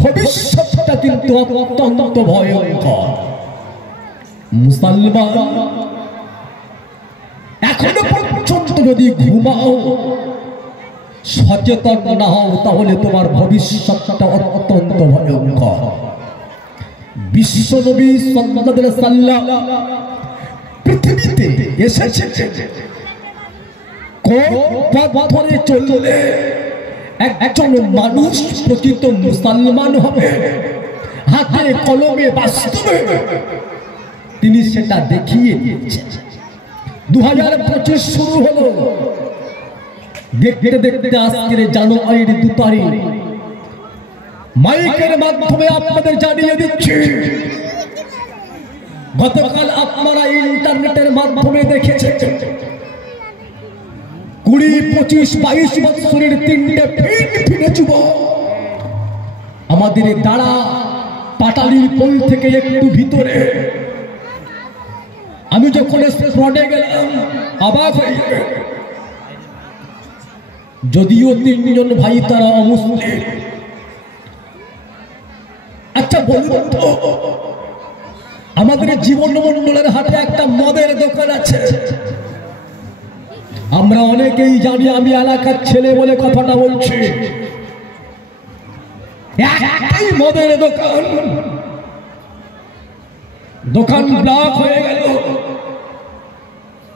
ভবিষ্যৎটা কিন্তু অত্যন্ত ভয়ঙ্কর। মুসলমান এখনো পর্যন্ত যদি ঘুমাও, সচেতন না হও, তাহলে তোমার ভবিষ্যৎটা অত্যন্ত ভয়ঙ্কর। বিশ্বনবী সাল্লাল্লাহু আলাইহি ওয়াসাল্লাম পৃথিবীতে এসেছেন কোন পথ ধরে চললে একজন মানুষ প্রকৃত মুসলমান হবে, হাতে কলমে বাস্তবে তিনি সেটা দেখিয়ে দিয়েছেন। 2025 শুরু হলো, দেখতে দেখতে আজকের জানুয়ারির 2 তারিখ মাইকের মাধ্যমে আপনাদের জানিয়ে দিচ্ছি, গতকাল আপনারা ইন্টারনেটের মাধ্যমে দেখেছেন 20, 25, 22 বছরের 3টে ফিরে যুবক আমাদের দাঁড়া পাটালির পোল থেকে একটু ভিতরে, আমি যখন স্পটে গেলাম অবাক হয়ে গেলাম। যদিও 3 জন ভাই তারা অমুসলিম। আচ্ছা বলুন তো, আমাদের জীবন মন্ডলের হাটে একটা মদের দোকান আছে, আমরা অনেকেই জানি, আমি এলাকার ছেলে বলে কথাটা বলছি। একটাই মদের দোকান, দোকান ব্লক হয়ে গেল,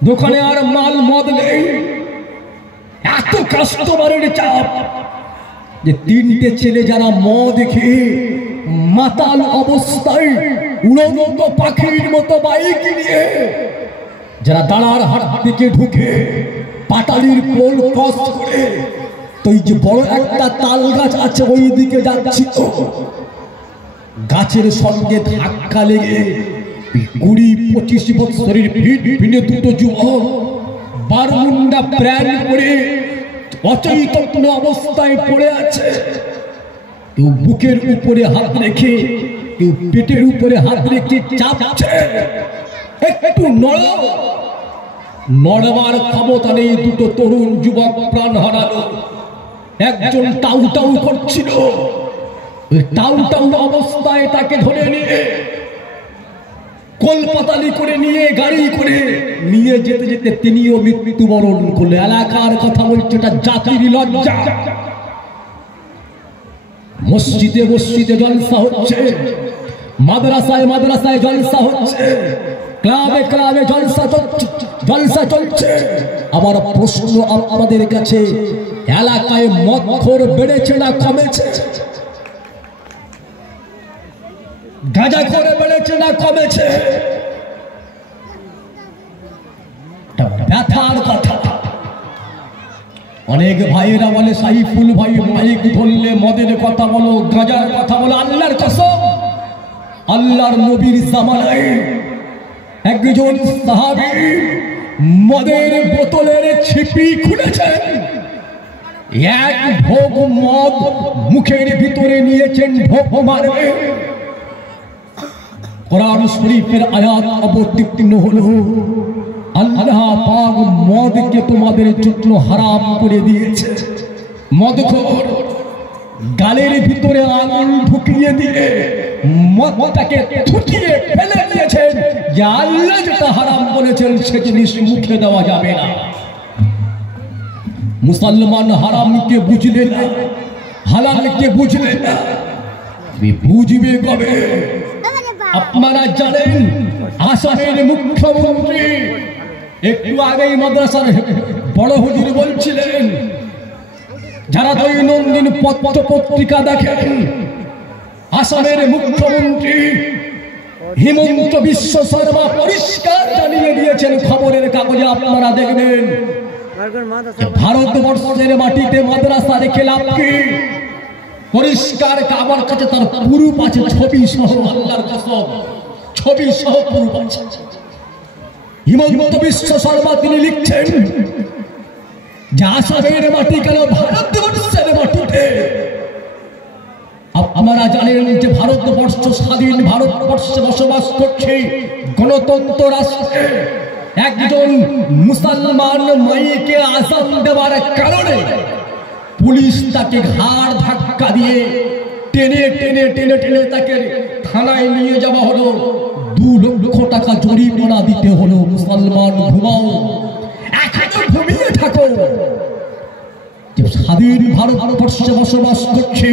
দোকানে আর মাল মদ নেই, এত কাস্টমারের চাপ যে 3টে ছেলে যারা মদ খেয়ে মাতাল অবস্থায় উড়ন্ত পাখির মতো বাইক নিয়ে যারা দাঁড়ার হাট থেকে ঢুকে পাটালির পোল ক্রস করে, তো এই যে বড় একটা তাল গাছ আছে ওই দিকে যাচ্ছি, তো গাছের সঙ্গে ধাক্কা লেগে 20-25 বছরের ভিড়ে 2টো যুবক বারমুন্ডা প্রাণ করে অচৈতন্য অবস্থায় পড়ে আছে। কেউ বুকের উপরে হাত রেখে, কেউ পেটের উপরে হাত রেখে চাপছে, একটু নড়বার ক্ষমতা নেই। 2টো তরুণ যুবক প্রাণ হারালো। একজন টাউ টাউ করছিল, টাউ টাউ অবস্থায় তাকে ধরে নিয়ে কলপাতালি করে নিয়ে গাড়ি করে নিয়ে যেতে যেতে তিনিও মৃত্যুবরণ করলেন। এলাকার কথা বলছে, এটা জাতির লজ্জা। মসজিদে মসজিদে জলসা হচ্ছে, মাদ্রাসায় মাদ্রাসায় জলসা হচ্ছে, ক্লাবে ক্লাবে জলসা চলছে। আবার প্রশ্ন আমাদের কাছে, এলাকায় মদখোর বেড়েছে না কমেছে? গাঁজা করে বেড়েছে না কমেছে? ব্যথার কথা। অনেক ভাইয়েরা বলে, সাইফুল ভাই মাইক ধরলে মদের কথা বলো, গাঁজার কথা বলো। আল্লাহর কসম, আল্লাহর নবীর জামানায় একজন সাহাবী মদের বোতলের ছিপি খুলেছেন, এক ভোগ মদ মুখের ভিতরে নিয়েছেন, ঢোক মারবে। কোরআন শরীফের আয়াত অবতীর্ণ হলো, আল্লাহ পাক মদকে তোমাদের জন্য হারাম করে দিয়েছে। মদখোর গালের ভিতরে আঙুল ঢুকিয়ে দিয়ে মদটাকে থুকিয়ে ফেলে দিয়েছেন যে আল্লাহ যেটা হারাম বলেছেন সে জিনিস মুখে দেওয়া যাবে না। মুসলমান হারামকে বুঝলে না, হালালকে বুঝলে না, বুঝবে কবে? আপনারা জানেন আসামের মুখ্যমন্ত্রী একটু আগেই মাদ্রাসার বড় হুজুর বলছিলেন, যারা দৈনন্দিন পত্র পত্রিকা দেখেন, আসামের মুখ্যমন্ত্রী হিমন্ত বিশ্ব শর্মা পরিষ্কার জানিয়ে দিয়েছেন, খবরের কাগজে আপনারা দেখবেন, ভারতবর্ষের মাটিতে মাদ্রাসা রেখে লাভ কি? পরিষ্কার আমার কাছে তার প্রুফ আছে, ছবি সহ, আল্লাহর কসম ছবি সহ প্রুফ আছে। হিমন্ত বিশ্ব শর্মা তিনি লিখছেন যে আসামের মাটি কেন ভারতবর্ষের মাটিতে? আপনারা জানেন যে ভারতবর্ষ স্বাধীন, ভারতবর্ষে বসবাস করছে গণতন্ত্র রাষ্ট্রে। একজন মুসলমান মাইকে আযান দেওয়ার কারণে পুলিশ তাকে ঘাড় ধাক্কা দিয়ে টেনে টেনে টেনে টেনে তাকে থানায় নিয়ে যাওয়া হলো। 2 লক্ষ টাকা জরিমানা দিতে হলো। মুসলমান ঘুমাও, এখনো ঘুমিয়ে থাকো। যে স্বাধীন ভারতবর্ষে বসবাস করছে,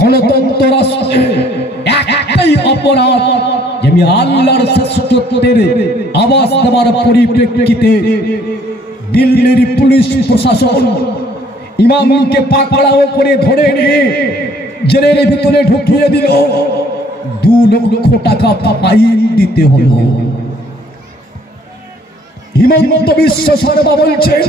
গণতন্ত্র রাষ্ট্রে একটাই অপরাধ যে আমি আল্লাহর শ্রেষ্ঠত্বের আওয়াজ দেওয়ার পরিপ্রেক্ষিতে দিল্লির পুলিশ প্রশাসন ইমামকে পাকড়াও করে ধরে নিয়ে জেলের ভিতরে ঢুকিয়ে দিল। 2 লক্ষ টাকা ফাইন দিতে হলো। হিমন্ত বিশ্ব শর্মা বলছেন